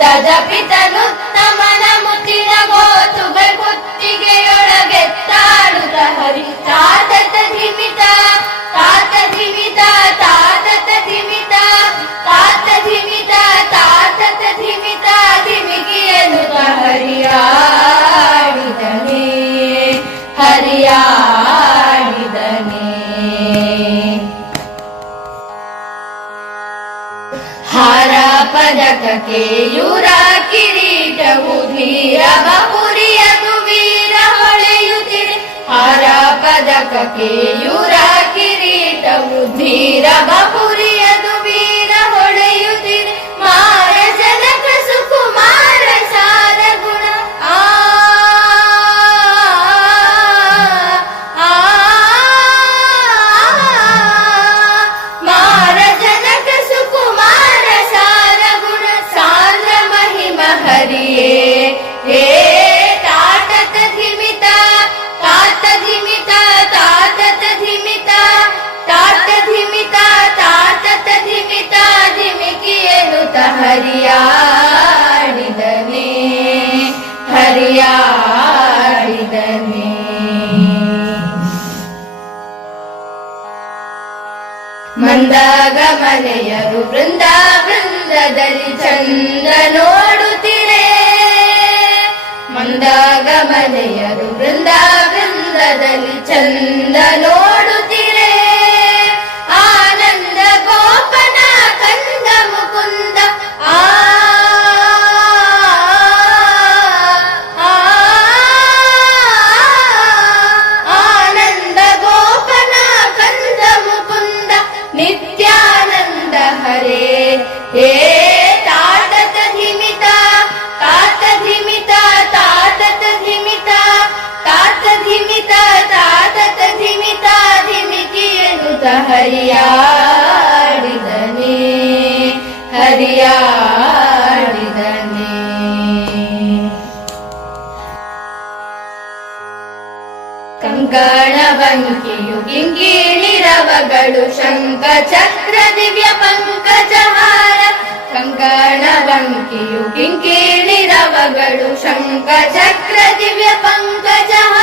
Tá já fitando na mana ರಥ ಕೇಯೂರಾ ಕಿರೀಟವು ಧೀರವ ಹುರಿಯದು ವೀರ ಹೊಳೆಯುತ್ತಿರೆ ಹರ ಪದಕ ಕೇಯೂರ ಕಿರೀಟವು ಧೀರವ ಹುರಿಯ ಗಮನೆಯರು ಬೃಂದ ಬೃಂದದಲ್ಲಿ ಚಂದ ನೋಡುತ್ತಿರೆ ಮಂದ ಗಮನೆಯರು ಬೃಂದ ಚಂದ ಗಣವಂಕಿಯು ಗಿಂಗೀಳಿರವಗಳು ಶಂಕ ಚಕ್ರ ದಿವ್ಯ ಪಂಕಜಹಾರ ಗಣವಂಕಿಯು ಗಿಂಗೀಳಿರವಗಳು ಶಂಕ ಚಕ್ರ ದಿವ್ಯ ಪಂಕಜಹಾರ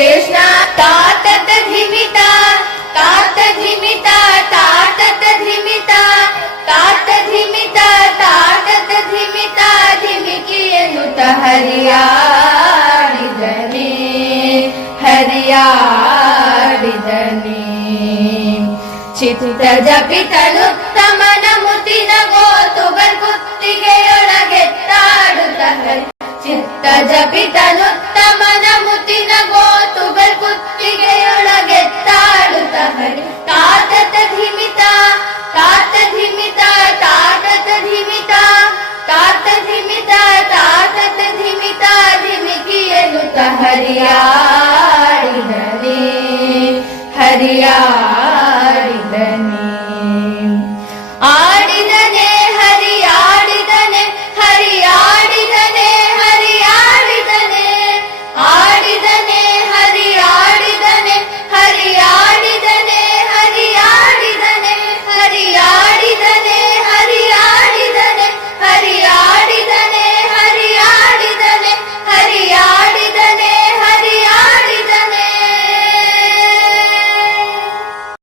कातधिता कातधिता कातधिमिता धिमित हरिया हरियाने जपित तजपितनु